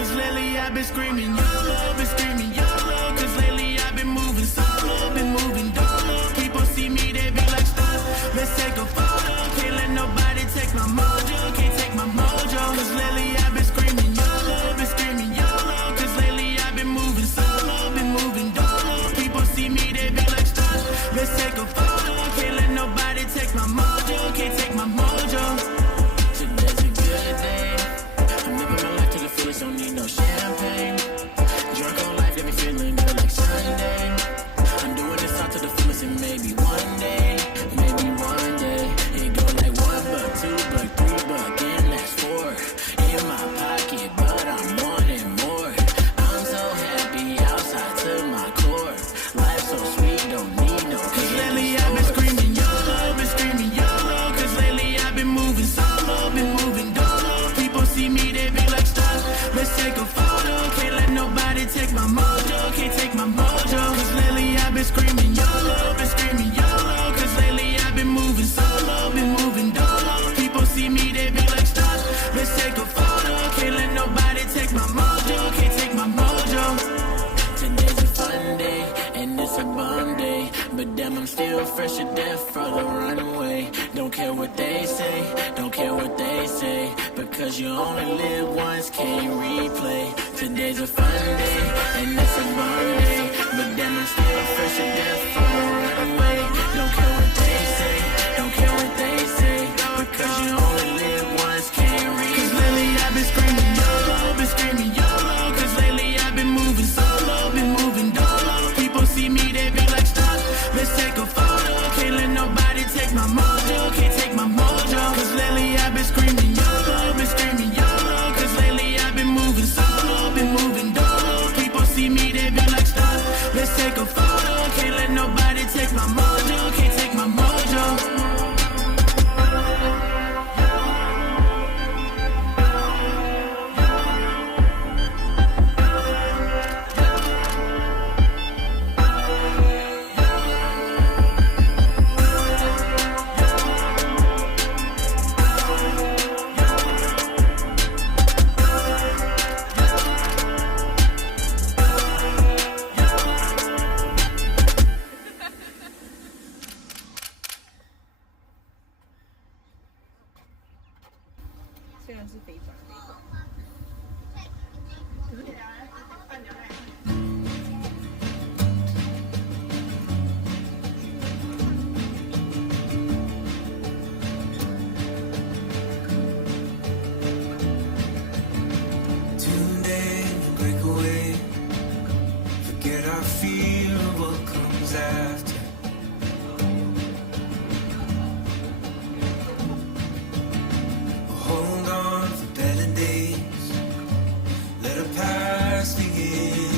Cause lately I've been screaming YOLO, been screaming YOLO. Cause lately I've been moving solo, been moving dolo. People see me, they be like, stop, let's take a photo. Can't let nobody take my mojo, can't take my mojo. Cause lately I've been screaming YOLO, been screaming YOLO. Cause lately I've been moving solo, been moving dolo. People see me, they be like, stop, let's take a photo. Can't let nobody take my mojo, can't take my mojo. Today's a good day. I'm living my life to the fullest, don't need no champagne. Drunk on life, got me feeling good like Sunday. I'm doing this all to the fullest, and maybe one day, it go like $1, $2, $3, and that's $4 in my pocket, but I'm wanting more. I'm so happy outside to my core. Life so sweet, don't need no. Cause lately I've been screaming YOLO, been screaming YOLO. Cause lately I've been moving solo, been moving dolo. People see me, they be like, stop, let's take a photo. Can't let nobody take my mojo, can't take my mojo. Cause lately I've been screaming YOLO, been screaming YOLO. Cause lately I've been moving solo, been moving dolo. People see me, they be like, stop, let's take a photo. Can't let nobody take my mojo, can't take my mojo. Today's a fun day, and it's a bum day. But damn, I'm still fresh to death for the runaway. Don't care what they say, don't care what they say. Because you only live once, can't replay. Today's a fun day, and it's a bum day. But damn, I'm still fresh to death for the runaway. Don't care what they say, don't care what they say. Because you only live once, can't replay. Cause lately I've been screaming YOLO, been screaming YOLO. Cause lately I've been moving solo, been moving dolo. People see me, they be like, stop, let's take a photo. Can't let nobody take my mojo, can't take my mojo. Cause lately I've been screaming YOLO, been screaming YOLO. Cause lately I've been moving solo, been moving dolo. People see me, they be like, stop, let's take a photo. Can't let nobody take my mojo, can't take my mojo. Hold on for better days. Let our past begin.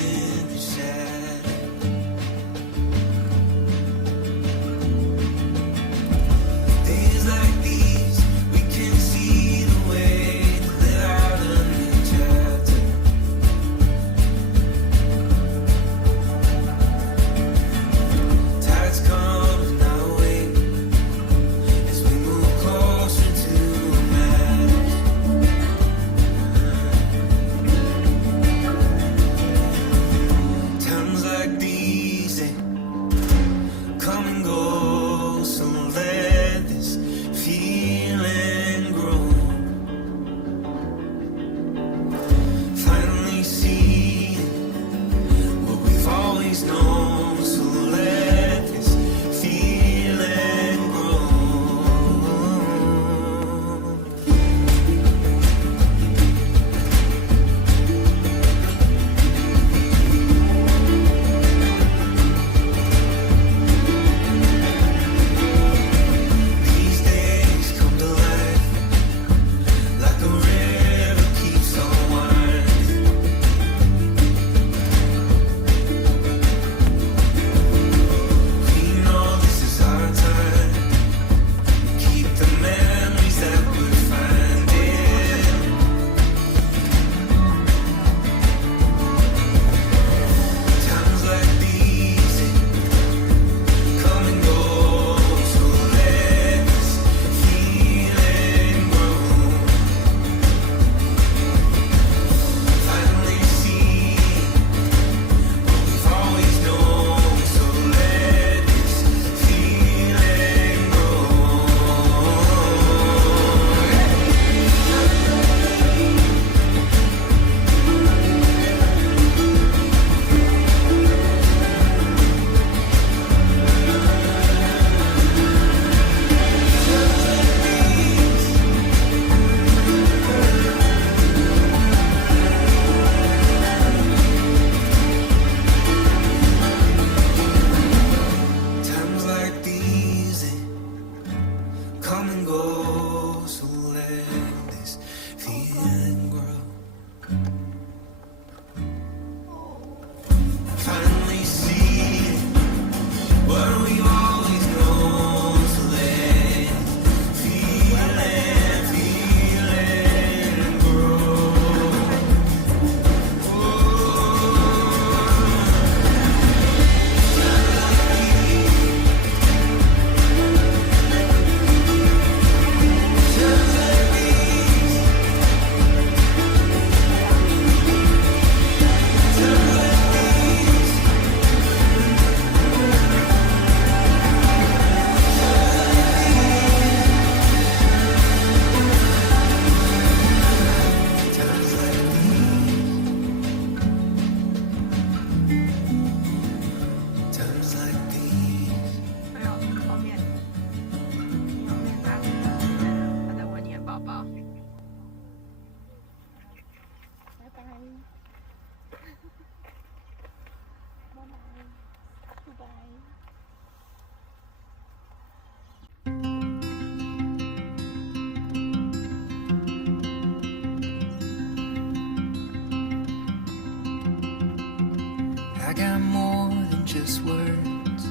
I got more than just words.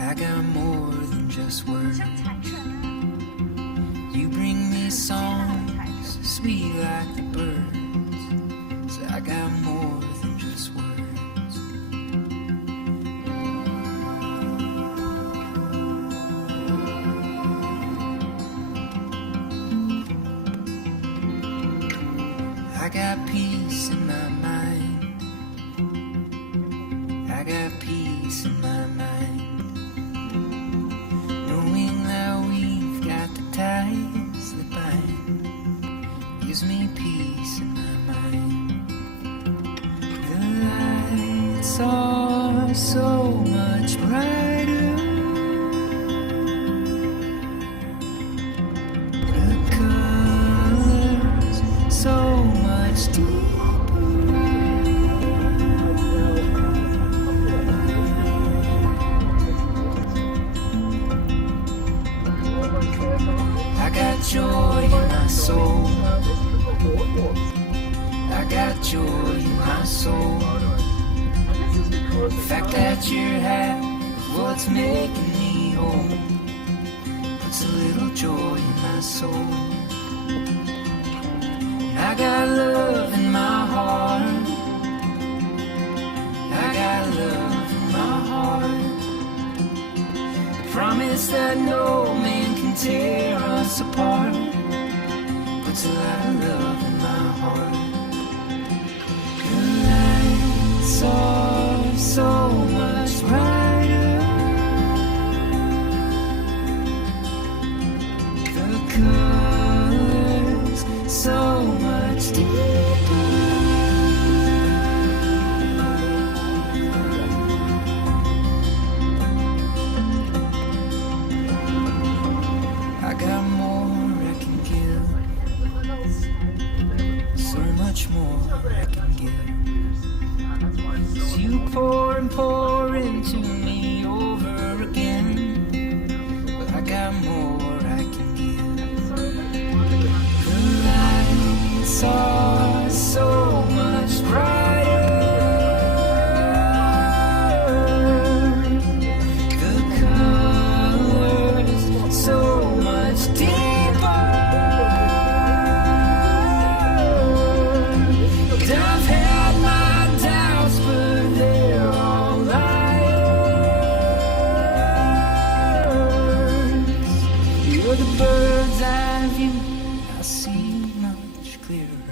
I got more than just words. You bring me songs sweet like the birds. So I got more than just words. I got peace in my mind. I got peace in my mind, knowing that we've got the ties that bind, gives me peace in my mind. The lights are so much brighter, the colors so much deeper. I got joy in my soul. I got joy in my soul. The fact that you're happy is what's making me whole. Puts a little joy in my soul. I got love in my heart. I got love in my heart. The promise that no man can tear us apart. Puts a lot of love in my heart. The lights are so much brighter. The colors so much deeper. I got more I can give, so much more I can give. As you pour and pour into me over again, but I got more I can give. The lights are so much brighter. The colors so much deeper. And I've had my doubts, but they're all liars. You're the bird's eye view, I see much clearer.